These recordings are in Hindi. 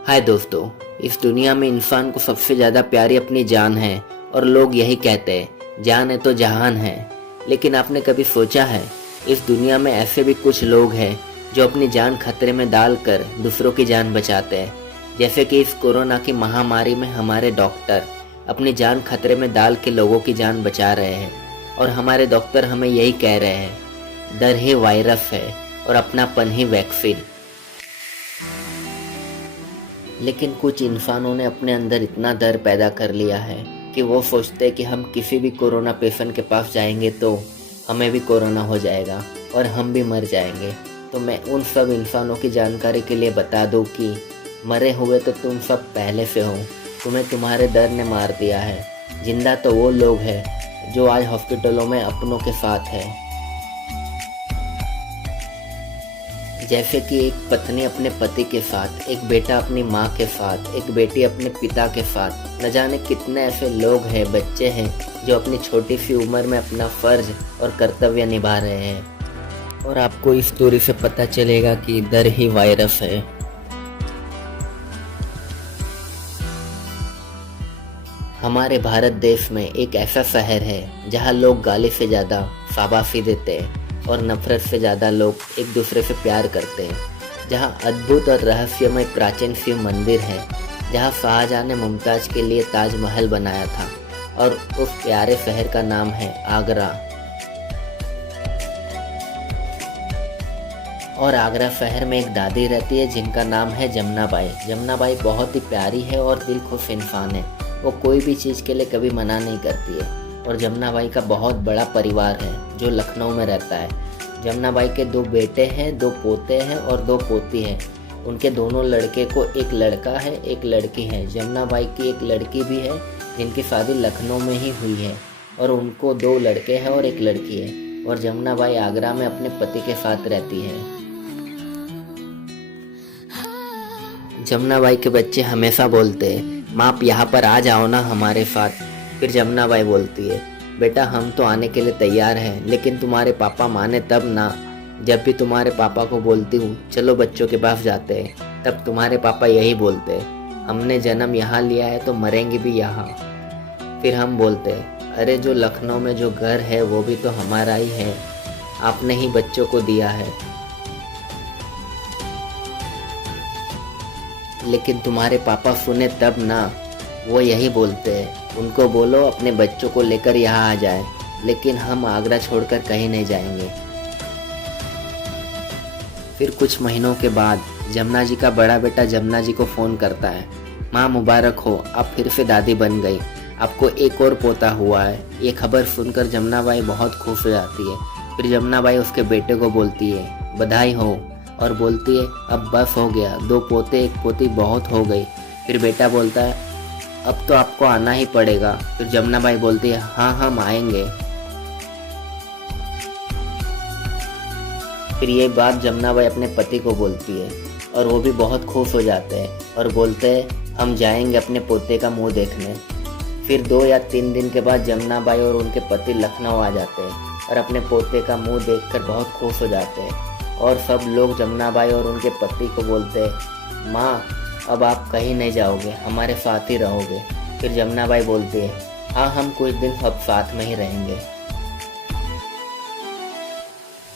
हाय दोस्तों, इस दुनिया में इंसान को सबसे ज़्यादा प्यारी अपनी जान है और लोग यही कहते हैं, जान है तो जहान है। लेकिन आपने कभी सोचा है, इस दुनिया में ऐसे भी कुछ लोग हैं जो अपनी जान खतरे में डालकर दूसरों की जान बचाते हैं। जैसे कि इस कोरोना की महामारी में हमारे डॉक्टर अपनी जान खतरे में डाल के लोगों की जान बचा रहे हैं। और हमारे डॉक्टर हमें यही कह रहे हैं, डर ही वायरस है और अपनापन ही वैक्सीन। लेकिन कुछ इंसानों ने अपने अंदर इतना डर पैदा कर लिया है कि वो सोचते हैं कि हम किसी भी कोरोना पेशेंट के पास जाएंगे तो हमें भी कोरोना हो जाएगा और हम भी मर जाएंगे। तो मैं उन सब इंसानों की जानकारी के लिए बता दूं कि मरे हुए तो तुम सब पहले से हो, तुम्हें तुम्हारे डर ने मार दिया है। जिंदा तो वो लोग हैं जो आज हॉस्पिटलों में अपनों के साथ है। जैसे कि एक पत्नी अपने पति के साथ, एक बेटा अपनी माँ के साथ, एक बेटी अपने पिता के साथ, न जाने कितने ऐसे लोग हैं, बच्चे हैं जो अपनी छोटी सी उम्र में अपना फर्ज और कर्तव्य निभा रहे हैं। और आपको इस स्टोरी से पता चलेगा कि डर ही वायरस है। हमारे भारत देश में एक ऐसा शहर है जहाँ लोग गाली से ज़्यादा शाबाशी देते हैं और नफरत से ज़्यादा लोग एक दूसरे से प्यार करते हैं। जहाँ अद्भुत और रहस्यमय प्राचीन शिव मंदिर है, जहाँ शाहजहाँ ने मुमताज़ के लिए ताजमहल बनाया था, और उस प्यारे शहर का नाम है आगरा। और आगरा शहर में एक दादी रहती है जिनका नाम है जमुना बाई। जमुना बाई बहुत ही प्यारी है और दिल खुश इंसान है। वो कोई भी चीज़ के लिए कभी मना नहीं करती है। और जमुना बाई का बहुत बड़ा परिवार है जो लखनऊ में रहता है। जमुना बाई के 2 बेटे हैं, 2 पोते हैं और 2 पोती हैं। उनके दोनों लड़के को एक लड़का है, एक लड़की है। जमुना बाई की एक लड़की भी है जिनकी शादी लखनऊ में ही हुई है, और उनको 2 लड़के हैं और एक लड़की है। और जमुना बाई आगरा में अपने पति के साथ रहती है। जमुना बाई के बच्चे हमेशा बोलते हैं, माँ आप यहाँ पर आ जाओ ना हमारे साथ। फिर जमुना बाई बोलती है, बेटा हम तो आने के लिए तैयार हैं, लेकिन तुम्हारे पापा माने तब ना। जब भी तुम्हारे पापा को बोलती हूँ चलो बच्चों के पास जाते हैं, तब तुम्हारे पापा यही बोलते हैं, हमने जन्म यहाँ लिया है तो मरेंगे भी यहाँ। फिर हम बोलते हैं, अरे जो लखनऊ में जो घर है वो भी तो हमारा ही है, आपने ही बच्चों को दिया है। लेकिन तुम्हारे पापा सुने तब ना। वो यही बोलते हैं, उनको बोलो अपने बच्चों को लेकर यहाँ आ जाए, लेकिन हम आगरा छोड़कर कहीं नहीं जाएंगे। फिर कुछ महीनों के बाद जमुना जी का बड़ा बेटा जमुना जी को फ़ोन करता है, माँ मुबारक हो, आप फिर से दादी बन गई, आपको एक और पोता हुआ है। ये खबर सुनकर जमुना बाई बहुत खुश हो जाती है। फिर जमुना बाई उसके बेटे को बोलती है, बधाई हो, और बोलती है अब बस हो गया, 2 पोते 1 पोती बहुत हो गई। फिर बेटा बोलता है अब तो आपको आना ही पड़ेगा। फिर जमुना बाई बोलती है हाँ हम आएंगे। फिर ये बात जमुना बाई अपने पति को बोलती है और वो भी बहुत खुश हो जाते हैं और बोलते हैं हम जाएंगे अपने पोते का मुंह देखने। फिर 2 या 3 दिन के बाद जमुना बाई और उनके पति लखनऊ आ जाते हैं और अपने पोते का मुंह देखकर बहुत खुश हो जाते हैं। और सब लोग जमुना बाई और उनके पति को बोलते हैं, माँ अब आप कहीं नहीं जाओगे, हमारे साथ ही रहोगे। फिर जमुना बाई बोलती है हाँ हम कुछ दिन सब साथ में ही रहेंगे।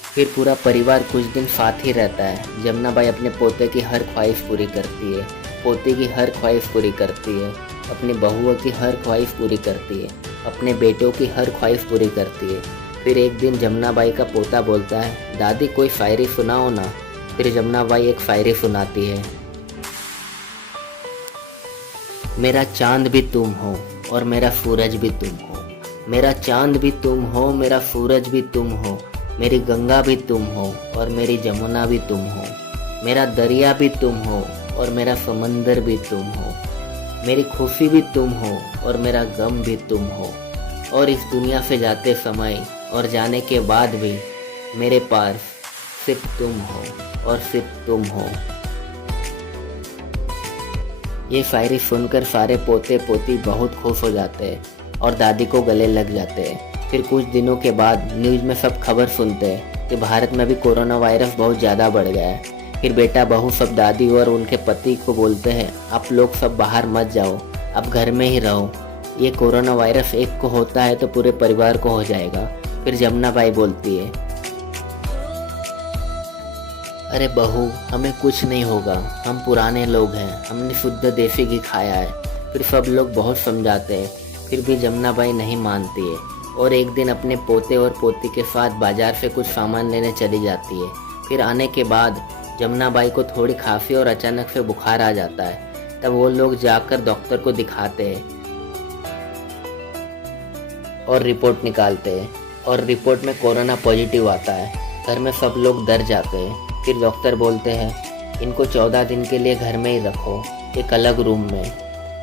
फिर पूरा परिवार कुछ दिन साथ ही रहता है। जमुना बाई अपने पोते की हर ख्वाहिश पूरी करती है, पोती की हर ख्वाहिश पूरी करती है, अपनी बहुओं की हर ख्वाहिश पूरी करती है, अपने बेटों की हर ख्वाहिश पूरी करती है। फिर एक दिन जमुना बाई का पोता बोलता है, दादी कोई शायरी सुनाओ ना। फिर जमुना बाई एक शायरी सुनाती है, मेरा चांद भी तुम हो और मेरा सूरज भी तुम हो, मेरा चांद भी तुम हो, मेरा सूरज भी तुम हो, मेरी गंगा भी तुम हो और मेरी जमुना भी तुम हो, मेरा दरिया भी तुम हो और मेरा समंदर भी तुम हो, मेरी खुशी भी तुम हो और मेरा गम भी तुम हो। और इस दुनिया से जाते समय और जाने के बाद भी मेरे पास सिर्फ तुम हो और सिर्फ तुम हो। ये शायरी सुनकर सारे पोते पोती बहुत खुश हो जाते हैं और दादी को गले लग जाते हैं। फिर कुछ दिनों के बाद न्यूज़ में सब खबर सुनते हैं कि भारत में भी कोरोना वायरस बहुत ज़्यादा बढ़ गया है। फिर बेटा बहू सब दादी और उनके पति को बोलते हैं, आप लोग सब बाहर मत जाओ, आप घर में ही रहो, ये कोरोना वायरस एक को होता है तो पूरे परिवार को हो जाएगा। फिर जमुना बाई बोलती है, अरे बहू हमें कुछ नहीं होगा, हम पुराने लोग हैं, हमने शुद्ध देसी घी खाया है। फिर सब लोग बहुत समझाते हैं, फिर भी जमुना बाई नहीं मानती है और एक दिन अपने पोते और पोती के साथ बाजार से कुछ सामान लेने चली जाती है। फिर आने के बाद जमुना बाई को थोड़ी खांसी और अचानक से बुखार आ जाता है। तब वो लोग जाकर डॉक्टर को दिखाते हैं और रिपोर्ट निकालते हैं और रिपोर्ट में कोरोना पॉजिटिव आता है। घर में सब लोग डर जाते हैं। फिर डॉक्टर बोलते हैं, इनको 14 दिन के लिए घर में ही रखो, एक अलग रूम में।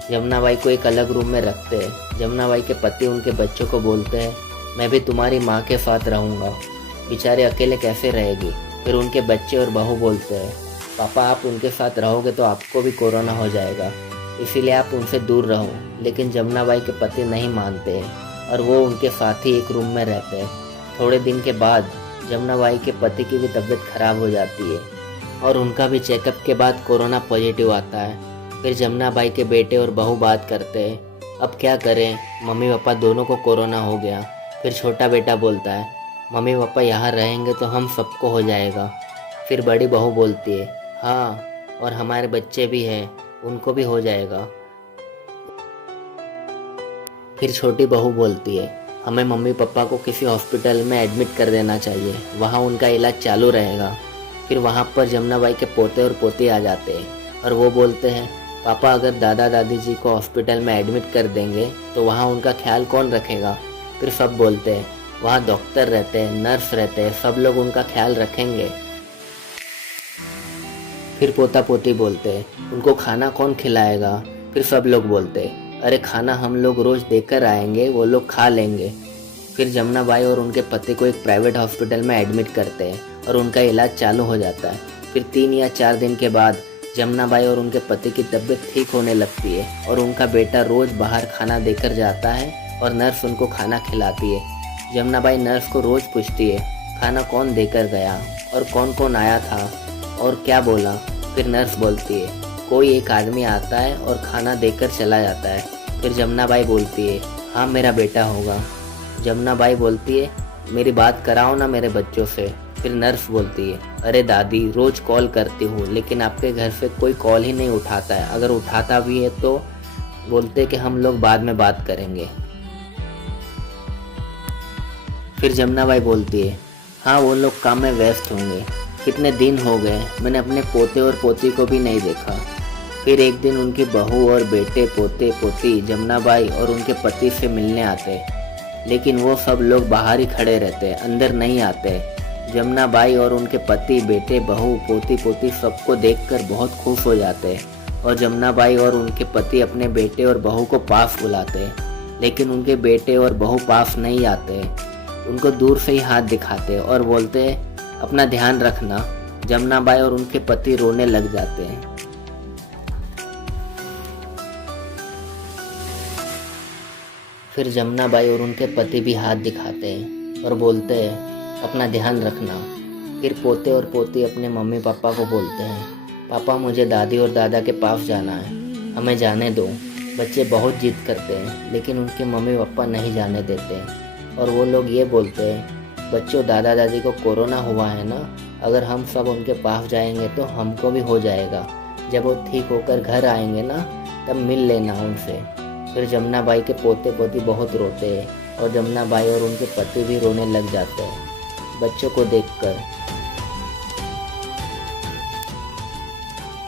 जमुना बाई को एक अलग रूम में रखते हैं। जमुना बाई के पति उनके बच्चों को बोलते हैं, मैं भी तुम्हारी माँ के साथ रहूँगा, बेचारे अकेले कैसे रहेगी। फिर उनके बच्चे और बहू बोलते हैं, पापा आप उनके साथ रहोगे तो आपको भी कोरोना हो जाएगा, इसीलिए आप उनसे दूर रहो। लेकिन जमुना बाई के पति नहीं मानते हैं और वो उनके साथ ही एक रूम में रहते हैं। थोड़े दिन के बाद जमुना बाई के पति की भी तबीयत खराब हो जाती है और उनका भी चेकअप के बाद कोरोना पॉजिटिव आता है। फिर जमुना बाई के बेटे और बहू बात करते हैं, अब क्या करें, मम्मी पापा दोनों को कोरोना हो गया। फिर छोटा बेटा बोलता है, मम्मी पापा यहाँ रहेंगे तो हम सबको हो जाएगा। फिर बड़ी बहू बोलती है, हाँ और हमारे बच्चे भी हैं, उनको भी हो जाएगा। फिर छोटी बहू बोलती है, हमें मम्मी पापा को किसी हॉस्पिटल में एडमिट कर देना चाहिए, वहाँ उनका इलाज चालू रहेगा। फिर वहाँ पर जमुना बाई के पोते और पोती आ जाते हैं और वो बोलते हैं, पापा अगर दादा दादी जी को हॉस्पिटल में एडमिट कर देंगे तो वहाँ उनका ख्याल कौन रखेगा। फिर सब बोलते हैं, वहाँ डॉक्टर रहते हैं, नर्स रहते हैं, सब लोग उनका ख्याल रखेंगे। फिर पोता पोती बोलते हैं, उनको खाना कौन खिलाएगा। फिर सब लोग बोलते हैं, अरे खाना हम लोग रोज़ देकर आएंगे, वो लोग खा लेंगे। फिर जमुना बाई और उनके पति को एक प्राइवेट हॉस्पिटल में एडमिट करते हैं और उनका इलाज चालू हो जाता है। फिर 3 या 4 दिन के बाद जमुना बाई और उनके पति की तबीयत ठीक होने लगती है और उनका बेटा रोज़ बाहर खाना देकर जाता है और नर्स उनको खाना खिलाती है। जमुना बाई नर्स को रोज़ पूछती है, खाना कौन देकर गया और कौन कौन आया था और क्या बोला। फिर नर्स बोलती है, कोई एक आदमी आता है और खाना देकर चला जाता है। फिर जमुना बाई बोलती है, हाँ मेरा बेटा होगा। जमुना बाई बोलती है, मेरी बात कराओ ना मेरे बच्चों से। फिर नर्स बोलती है, अरे दादी रोज़ कॉल करती हूँ लेकिन आपके घर से कोई कॉल ही नहीं उठाता है, अगर उठाता भी है तो बोलते कि हम लोग बाद में बात करेंगे। फिर जमुना बाई बोलती है, हाँ वो लोग काम में व्यस्त होंगे, कितने दिन हो गए मैंने अपने पोते और पोती को भी नहीं देखा। फिर एक दिन उनकी बहू और बेटे पोते पोती जमुना बाई और उनके पति से मिलने आते, लेकिन वो सब लोग बाहर ही खड़े रहते, अंदर नहीं आते। जमुना बाई और उनके पति बेटे बहू पोती पोती सबको देखकर बहुत खुश हो जाते और जमुना बाई और उनके पति अपने बेटे और बहू को पास बुलाते, लेकिन उनके बेटे और बहू पास नहीं आते, उनको दूर से ही हाथ दिखाते और बोलते अपना ध्यान रखना। जमुना बाई और उनके पति रोने लग जाते हैं। फिर जमुना बाई और उनके पति भी हाथ दिखाते हैं और बोलते हैं अपना ध्यान रखना। फिर पोते और पोती अपने मम्मी पापा को बोलते हैं, पापा मुझे दादी और दादा के पास जाना है, हमें जाने दो। बच्चे बहुत जिद करते हैं लेकिन उनके मम्मी पापा नहीं जाने देते हैं और वो लोग ये बोलते हैं, बच्चों दादा दादी को कोरोना हुआ है ना, अगर हम सब उनके पास जाएंगे तो हमको भी हो जाएगा, जब वो ठीक होकर घर आएंगे ना तब मिल लेना उनसे। फिर जमुना बाई के पोते पोती बहुत रोते हैं और जमुना बाई और उनके पति भी रोने लग जाते हैं बच्चों को देखकर।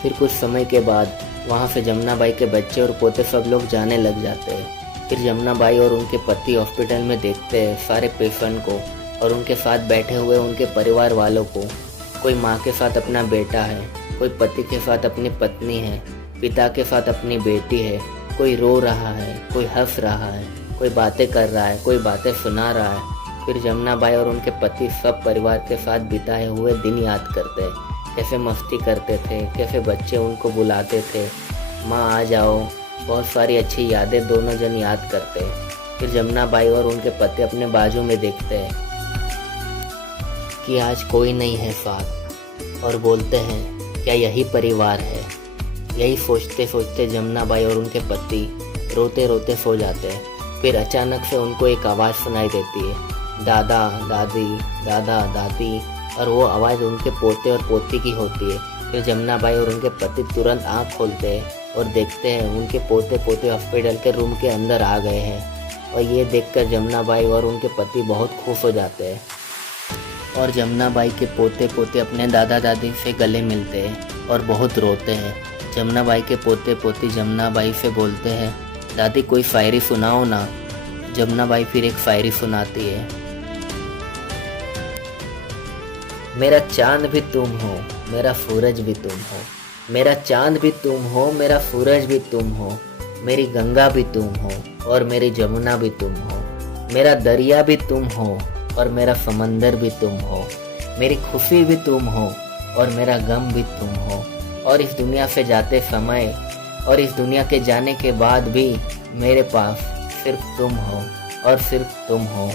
फिर कुछ समय के बाद वहाँ से जमुना बाई के बच्चे और पोते सब लोग जाने लग जाते हैं। फिर जमुना बाई और उनके पति हॉस्पिटल में देखते हैं सारे पेशेंट को और उनके साथ बैठे हुए उनके परिवार वालों को। कोई माँ के साथ अपना बेटा है, कोई पति के साथ अपनी पत्नी है, पिता के साथ अपनी बेटी है, कोई रो रहा है, कोई हंस रहा है, कोई बातें कर रहा है, कोई बातें सुना रहा है। फिर जमुना बाई और उनके पति सब परिवार के साथ बिताए हुए दिन याद करते हैं, कैसे मस्ती करते थे, कैसे बच्चे उनको बुलाते थे, माँ आ जाओ, बहुत सारी अच्छी यादें दोनों जन याद करते हैं। फिर जमुना बाई और उनके पति अपने बाजू में देखते हैं कि आज कोई नहीं है साथ और बोलते हैं क्या यही परिवार है? यही सोचते सोचते जमुना बाई और उनके पति रोते रोते सो जाते हैं। फिर अचानक से उनको एक आवाज़ सुनाई देती है, दादा दादी, दादा दादी, और वो आवाज़ उनके पोते और पोती की होती है। फिर जमुना बाई और उनके पति तुरंत आँख खोलते हैं और देखते हैं उनके पोते पोते हॉस्पिटल के रूम के अंदर आ गए हैं। और ये देखकर जमुना बाई और उनके पति बहुत खुश हो जाते हैं। और जमुना बाई के पोते पोते अपने दादा दादी से गले मिलते हैं और बहुत रोते हैं। जमुना बाई के पोते पोती जमुना बाई से बोलते हैं, दादी कोई शायरी सुनाओ ना। जमुना बाई फिर एक शायरी सुनाती है, मेरा चांद भी तुम हो, मेरा सूरज भी तुम हो, मेरा चांद भी तुम हो, मेरा सूरज भी तुम हो, मेरी गंगा भी तुम हो और मेरी जमुना भी तुम हो, मेरा दरिया भी तुम हो और मेरा समंदर भी तुम हो, मेरी खुशी भी तुम हो और मेरा गम भी तुम हो। और इस दुनिया से जाते समय और इस दुनिया के जाने के बाद भी मेरे पास सिर्फ तुम हो और सिर्फ तुम हो।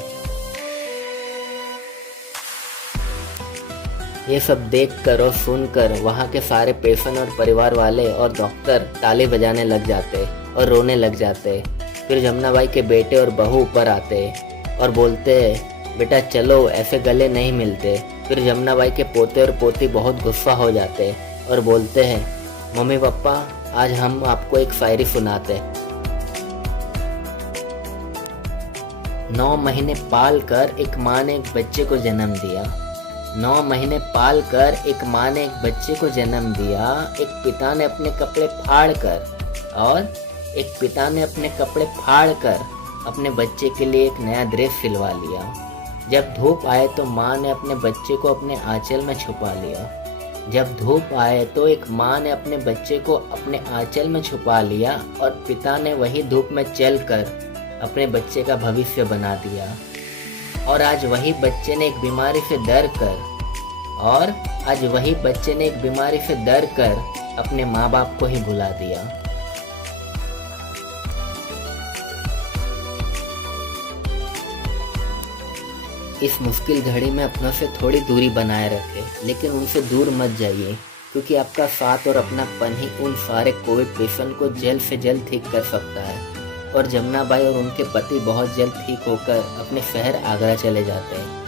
ये सब देखकर और सुनकर वहाँ के सारे पेशेंट और परिवार वाले और डॉक्टर ताली बजाने लग जाते और रोने लग जाते। फिर जमुना बाई के बेटे और बहू ऊपर आते और बोलते, बेटा चलो, ऐसे गले नहीं मिलते। फिर जमुना बाई के पोते और पोती बहुत गुस्सा हो जाते और बोलते हैं, मम्मी पापा आज हम आपको एक शायरी सुनाते। 9 महीने पाल कर एक माँ ने एक बच्चे को जन्म दिया। 9 महीने पाल कर एक माँ ने एक बच्चे को जन्म दिया। एक पिता ने अपने कपड़े फाड़ कर और एक पिता ने अपने कपड़े फाड़ कर अपने बच्चे के लिए एक नया ड्रेस सिलवा लिया। जब धूप आए तो माँ ने अपने बच्चे को अपने आंचल में छुपा लिया। जब धूप आए तो एक माँ ने अपने बच्चे को अपने आंचल में छुपा लिया और पिता ने वही धूप में चलकर अपने बच्चे का भविष्य बना दिया। और आज वही बच्चे ने एक बीमारी से डर कर अपने माँ बाप को ही भुला दिया। इस मुश्किल घड़ी में अपनों से थोड़ी दूरी बनाए रखें, लेकिन उनसे दूर मत जाइए, क्योंकि आपका साथ और अपनापन ही उन सारे कोविड पेशेंट को जल्द से जल्द ठीक कर सकता है। और जमुना बाई और उनके पति बहुत जल्द ठीक होकर अपने शहर आगरा चले जाते हैं।